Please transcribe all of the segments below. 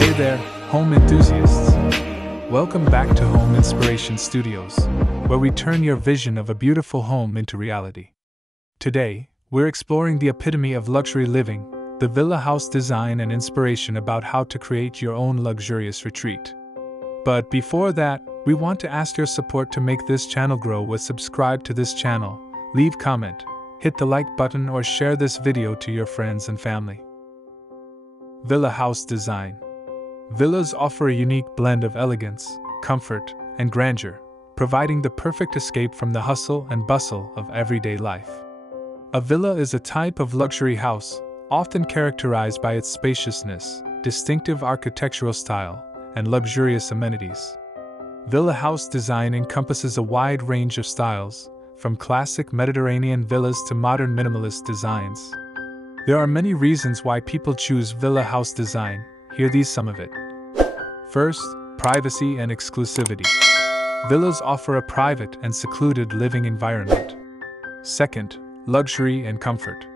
Hey there, home enthusiasts! Welcome back to Home Inspiration Studios, where we turn your vision of a beautiful home into reality. Today, we're exploring the epitome of luxury living, the villa house design and inspiration about how to create your own luxurious retreat. But before that, we want to ask your support to make this channel grow. Subscribe to this channel, leave comment, hit the like button or share this video to your friends and family. Villa house design. Villas offer a unique blend of elegance, comfort, and grandeur, providing the perfect escape from the hustle and bustle of everyday life. A villa is a type of luxury house, often characterized by its spaciousness, distinctive architectural style, and luxurious amenities. Villa house design encompasses a wide range of styles, from classic Mediterranean villas to modern minimalist designs. There are many reasons why people choose villa house design. Here these some of it. First, privacy and exclusivity. Villas offer a private and secluded living environment. Second, luxury and comfort.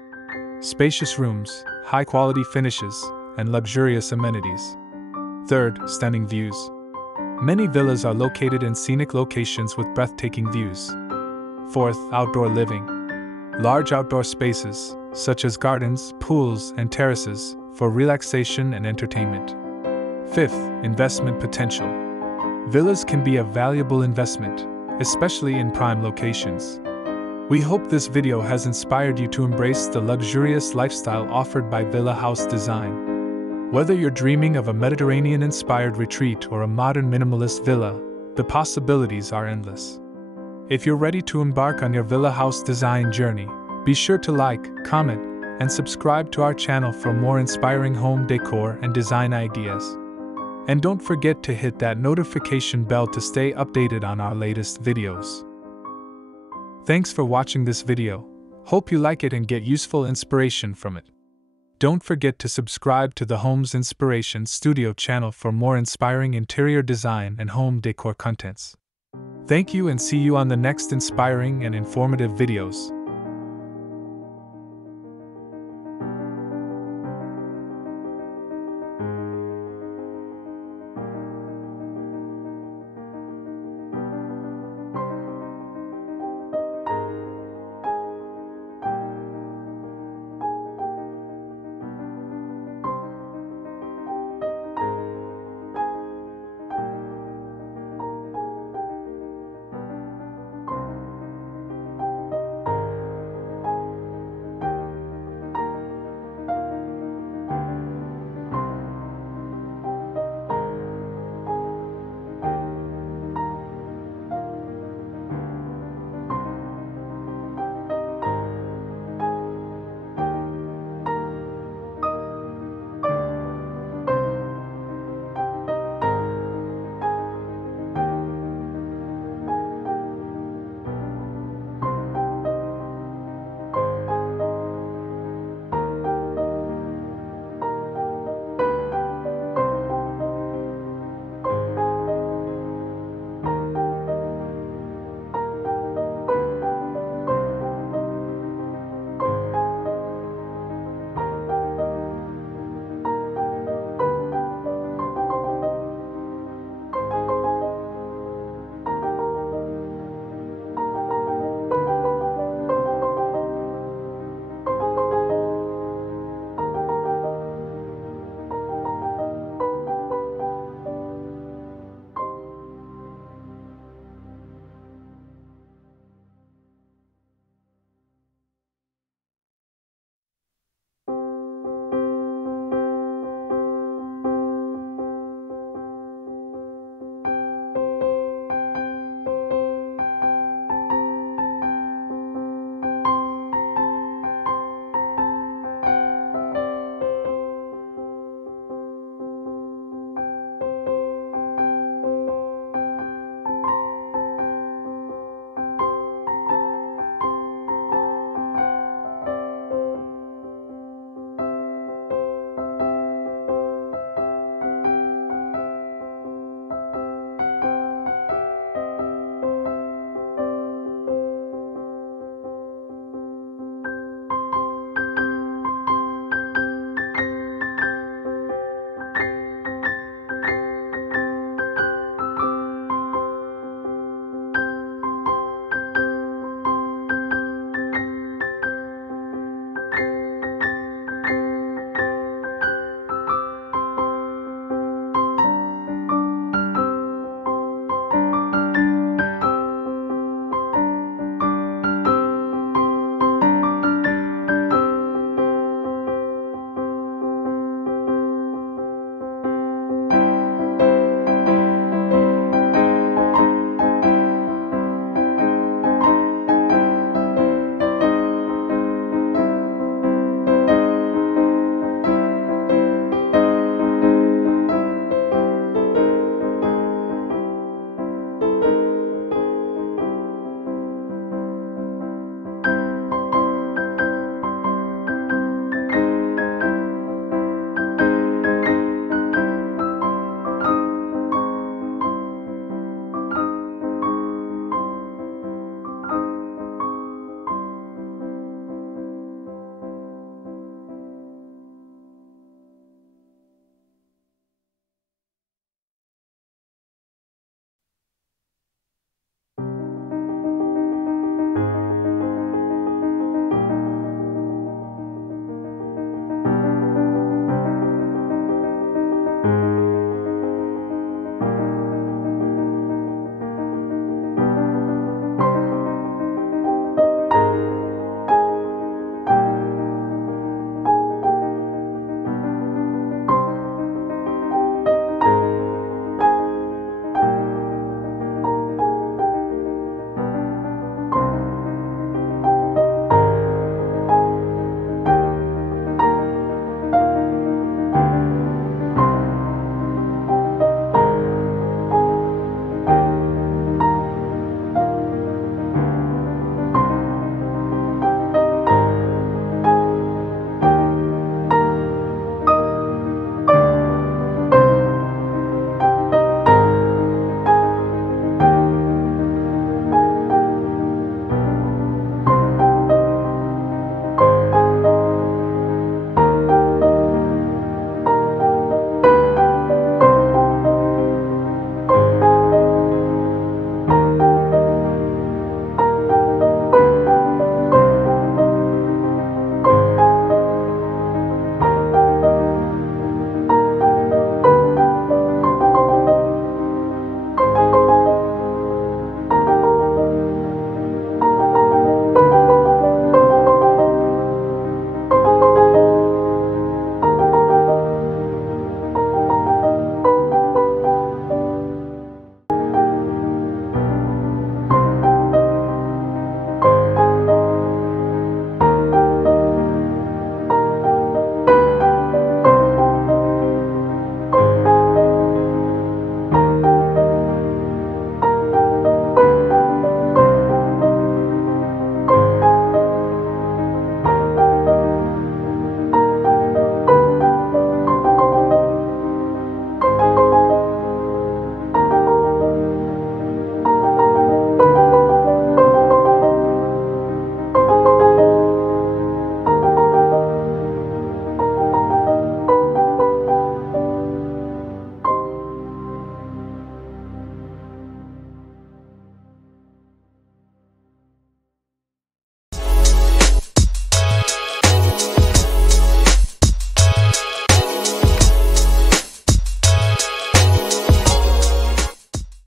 Spacious rooms, high-quality finishes, and luxurious amenities. Third, stunning views. Many villas are located in scenic locations with breathtaking views. Fourth, outdoor living. Large outdoor spaces, such as gardens, pools, and terraces, for relaxation and entertainment. Fifth, investment potential. Villas can be a valuable investment, especially in prime locations. We hope this video has inspired you to embrace the luxurious lifestyle offered by villa house design. Whether you're dreaming of a Mediterranean-inspired retreat or a modern minimalist villa, the possibilities are endless. If you're ready to embark on your villa house design journey, be sure to like, comment, and subscribe to our channel for more inspiring home decor and design ideas. And don't forget to hit that notification bell to stay updated on our latest videos. Thanks for watching this video. Hope you like it and get useful inspiration from it. Don't forget to subscribe to the Homes Inspiration Studio channel for more inspiring interior design and home decor contents. Thank you and see you on the next inspiring and informative videos.